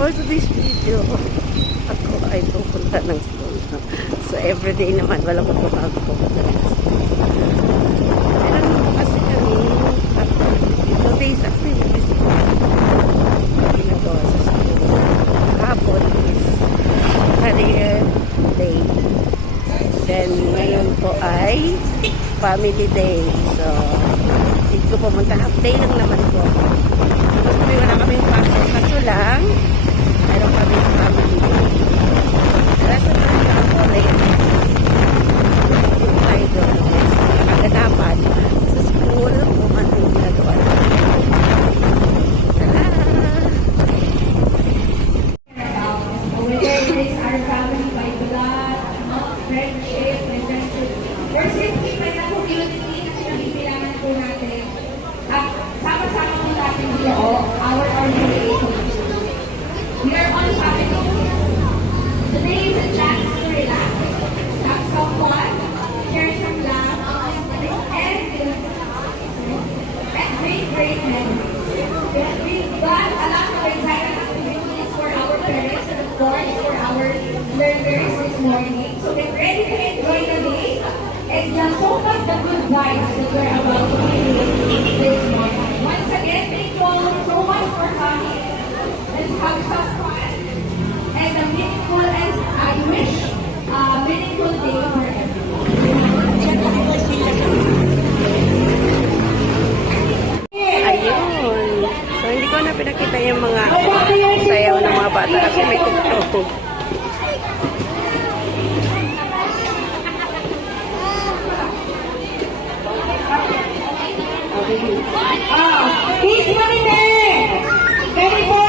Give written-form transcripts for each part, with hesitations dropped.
For today's video, ako ay pupunta ng school. So, everyday naman, walang pupunta ako pupunta ng school. Meron naman kasi kami today's activities ginagawa sa school. Hapon is career day. Then, ngayon po ay family day. So, hindi ko pumunta. Half day lang naman po. Tapos wala kaming pasok. Kaso lang, meron kami family day. Kaso lang ako rin. Yung tayo doon. Nakaganapan sa school kung ano yung ginagawa natin. Morning. So get ready to enjoy the day and just soak up the good vibes that we're about to create this morning. Once again, thank you all so much for coming. Let's have some fun and a meaningful and I wish meaningful day for everyone. Ayun. So, hindi ko na pinakita yung mga sayaw ng mga bata kasi may tuktok. Please Marites! Ganito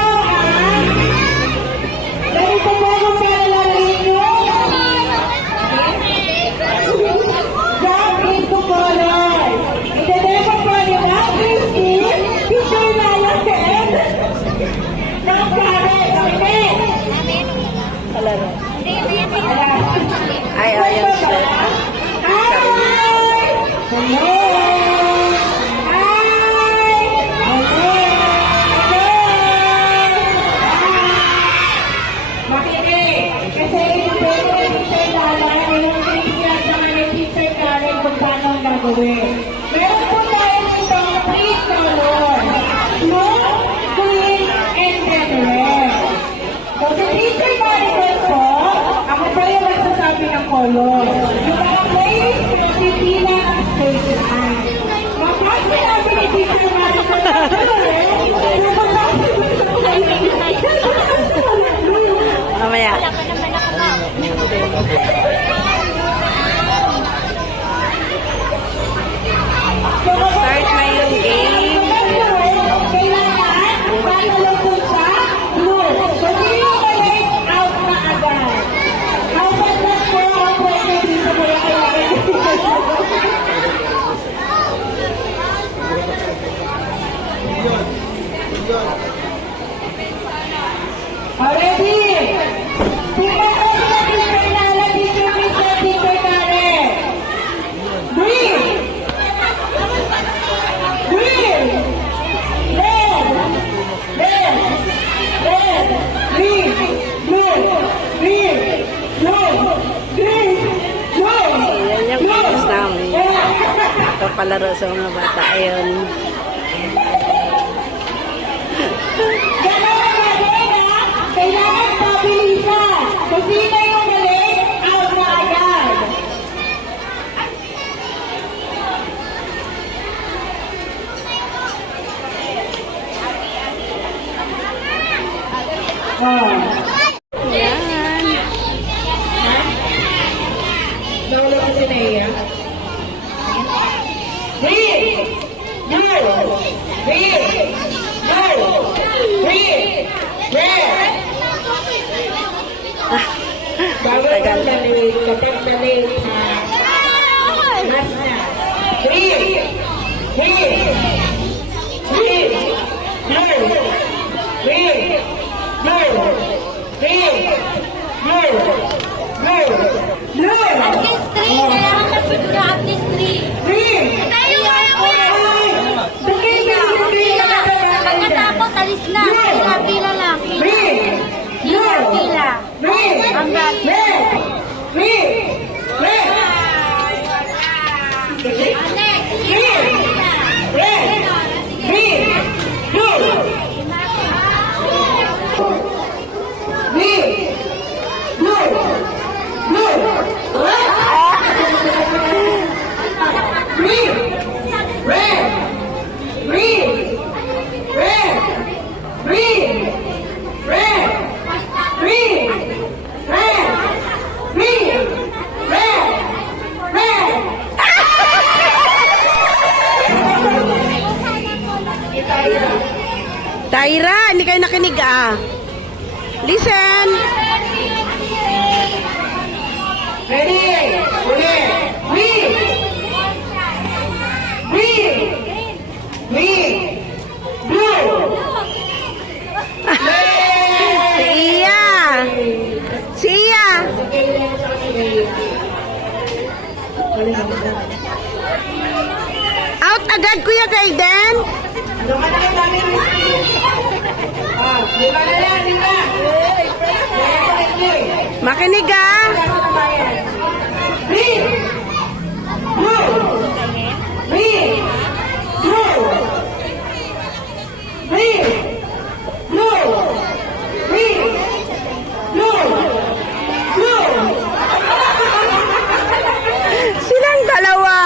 ganito po kung saan lalagay nyo. Drop into color. Ito po nyo na, Christine, picture na lang din. From Karen, okay? Palaro. Ay, ayun siya. Hi! Hello! Meron po tayong isang 3 colors. Blue, green, and red. So, sa teacher Maricel po, ako pa yung nagsasabi ng color. Yung mga place, pipila ang stage line. Kapag sinabi ni teacher Maricel na Mamaya. Start na yung game. Kailangan, patalog po sa blue. So, sino balik out na agad? How about that po ang pwede dito mo yung Already! Tingnan ko sila teacher Nala, teacher Michelle, teacher Karen. Green! Green! Red! Red! Red! Green! Blue! Green! Blue! Green! Blue! Yan yung games namin. Ito palaro sa mga bata. Ayun. Kailangan pabilisan. Kung sino yung mali, out na agad. Yan. Nawala ko si Nea. Green! Blue! Green! Blue! Green! Red! Bawal Tagal. na late, kapag na late, ha? Last na. Green! Green! Green! Blue! Green! Blue! Green! Blue! Blue! Blue! At least 3. Kailangan na siguro at least 3. Green! Tayo kaya mo yan. Pagkatapos, Pagkatapos, alis na. Pila lang. Green! Tanggal. Red. Green. Red. Next. Green. Red. Green. Blue. Green. Blue. Blue. Red. Green. Red. Green. Red. Green. Red. Green. Red. Green. Red. Red. Tyra, hindi kayo nakinig ah. Listen. Ready? Green. Green. Green. Green. Blue. Sia. Sia. Out agad, Kuya Gaiden. Lima na lang namin. Lima na lang, lima. Makinig ah. Green. Blue. Green. Blue. Green. Blue. Green. Blue. Blue. Silang dalawa.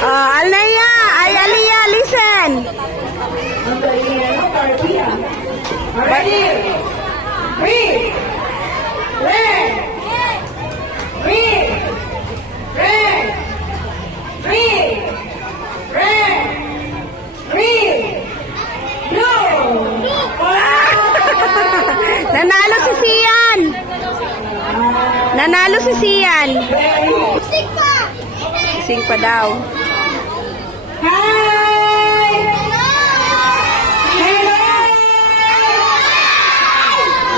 Alnaya, ay Aliyah, listen. Ready? Green. Red. Green. Red. Green. Red. Green. Blue. Nanalo si Sian. Nanalo si Sian. Sing pa. Sing pa daw. Hi! Hello!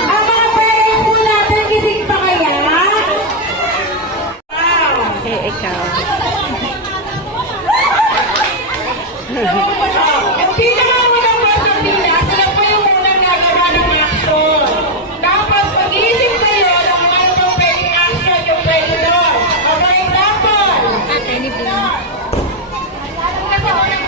Ang mga parents po natin, gising pa kaya? Ikaw. Ang pinakaunang nasa pila, sila pa yung unang nagawa ng action. Tapos, mag-iisip kayo ng mga ibang pwedeng action yung pwede doon. For example, Ate ni Bing. kasi unang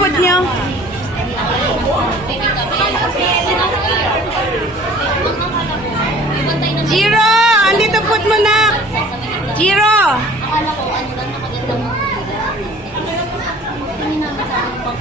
food nyo? Jiro! Andito food mo na! Jiro! Akala ko ano lang, nakaganda mo. Hindi naman sa akin pang